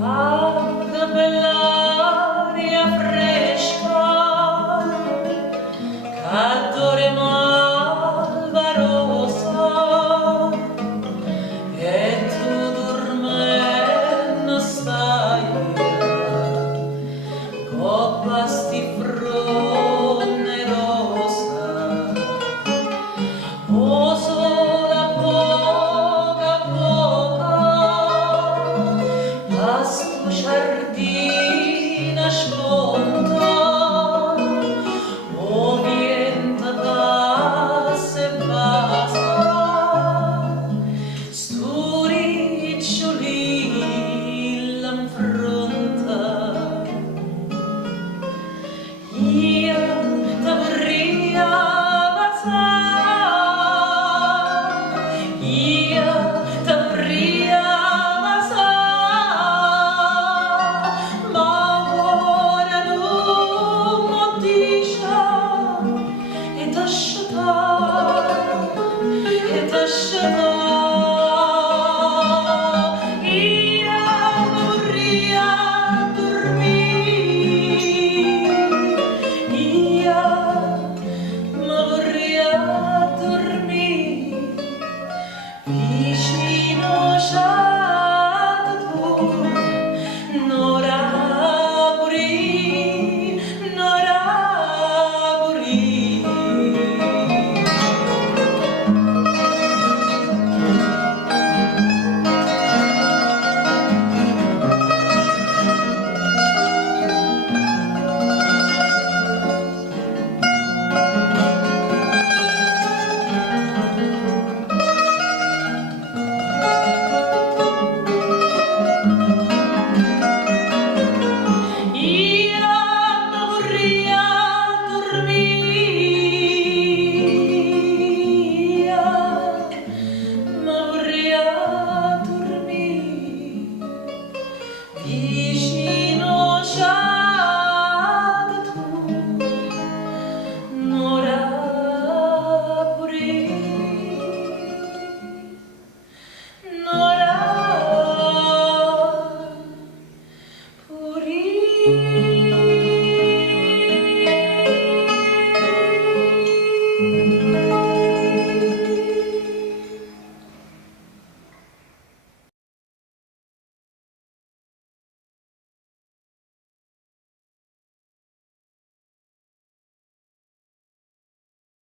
Ah, che bell'aria fresca, calore malva rosa, e tu dormendo stai, coppa sti fronte rosa. Oh, sola poca a poca, pasto giardina sconta, oh, viento passa e passa, stu riccioli l'affronta. Io da vorria passar, io da vorria passar, ma ora non mi dice e t'asciutar, e t'asciutar. Io vorria dormire, io vorria dormire vicino già tu, nora puri, nora puri. Io vorria dormire, vorria dormire vicino già